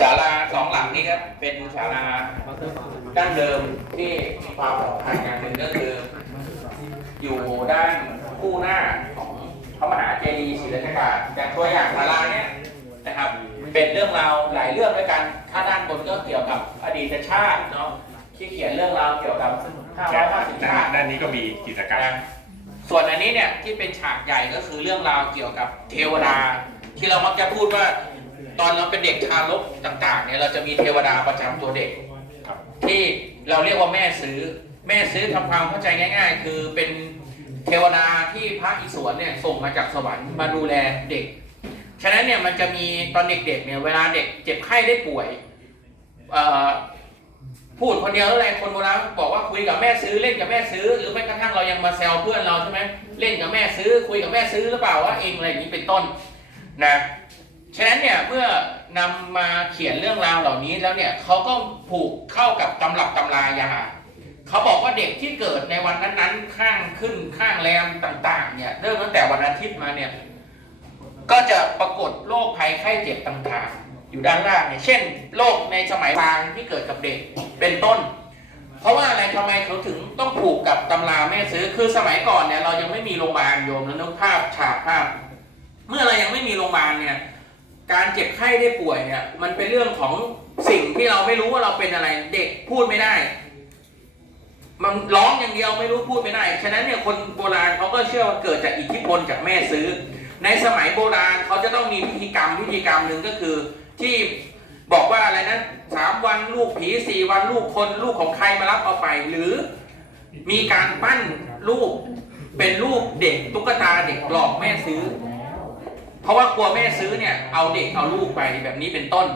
ศาลาสองหลังนี้ครับเป็นศาลาดั้งเดิมที่มีความสำคัญอย่างหนึ่งก็คืออยู่ด้านคู่หน้าของพระมหาเจดีย์ศรีรัชกาลอย่างตัวอย่างศาลาเนี้ยนะครับเป็นเรื่องราวหลายเรื่องด้วยกันถ้าด้านบนก็เกี่ยวกับอดีตชาติเนาะที่เขียนเรื่องราวเกี่ยวกับ550ด้าชานติด้านนี้ก็มีกิจกรรมนะส่วนอันนี้เนี่ยที่เป็นฉากใหญ่ก็คือเรื่องราวเกี่ยวกับเทวดา ที่เรามักจะพูดว่า ตอนเราเป็นเด็กทารกต่างๆเนี่ยเราจะมีเทวดาประจำตัวเด็กที่เราเรียกว่าแม่ซื้อ แม่ซื้อทำความเข้าใจง่าย ๆ คือเป็นเทวดาที่พระอิศวรเนี่ยส่งมาจากสวรรค์มาดูแลเด็ก ฉะนั้นเนี่ยมันจะมีตอนเด็กๆเนี่ยเวลาเด็กเจ็บไข้ได้ป่วยพูดคนเดียวอะไรคนโบราณบอกว่าคุยกับแม่ซื้อเล่นกับแม่ซื้อ หรือแม้กระทั่งเรายังมาแซวเพื่อนเราใช่ไหมเล่นกับแม่ซื้อ คุยกับแม่ซื้อหรือเปล่าว่าเองอะไรอย่างนี้เป็นต้นนะ ฉะนั้นเนี่ยเมื่อนำมาเขียนเรื่องราวเหล่านี้แล้วเนี่ยเขาก็ผูกเข้ากับตำรับตำรายาเขาบอกว่าเด็กที่เกิดในวันนั้นๆข้างขึ้นข้างแรมต่าง ๆ เนี่ยเริ่มตั้งแต่วันอาทิตย์มาเนี่ยก็จะปรากฏโรคภัยไข้เจ็บต่างๆ อยู่ด้านล่างเนี่ยเช่นโรคในสมัยกลางที่เกิดกับเด็กเป็นต้น เพราะว่าอะไรทำไมเขาถึงต้องผูกกับตำราแม่ซื้อคือสมัยก่อนเนี่ยเรายังไม่มีโรงพยาบาลโยมแล้วนึกภาพฉากภาพ เมื่อเรายังไม่มีโรงพยาบาลเนี่ย การเจ็บไข้ได้ป่วยเนี่ย มันเป็นเรื่องของสิ่งที่เราไม่รู้ว่าเราเป็นอะไร เด็กพูดไม่ได้ มันร้องอย่างเดียวไม่รู้พูดไม่ได้ ฉะนั้นเนี่ยคนโบราณเขาก็เชื่อว่าเกิดจากอิทธิพลจากแม่ซื้อ ในสมัยโบราณเขาจะต้องมีพิธีกรรมพิธีกรรมหนึ่งก็คือ ที่บอกว่าอะไรนะสามวันลูกผีสี่วันลูกคนลูกของใครมารับเอาไป หรือมีการปั้นลูกเป็นลูกเด็กตุ๊กตาเด็กหลอกแม่ซื้อ เพราะว่ากลัวแม่ซื้อเนี่ยเอาเด็กเอาลูกไปแบบนี้เป็นต้น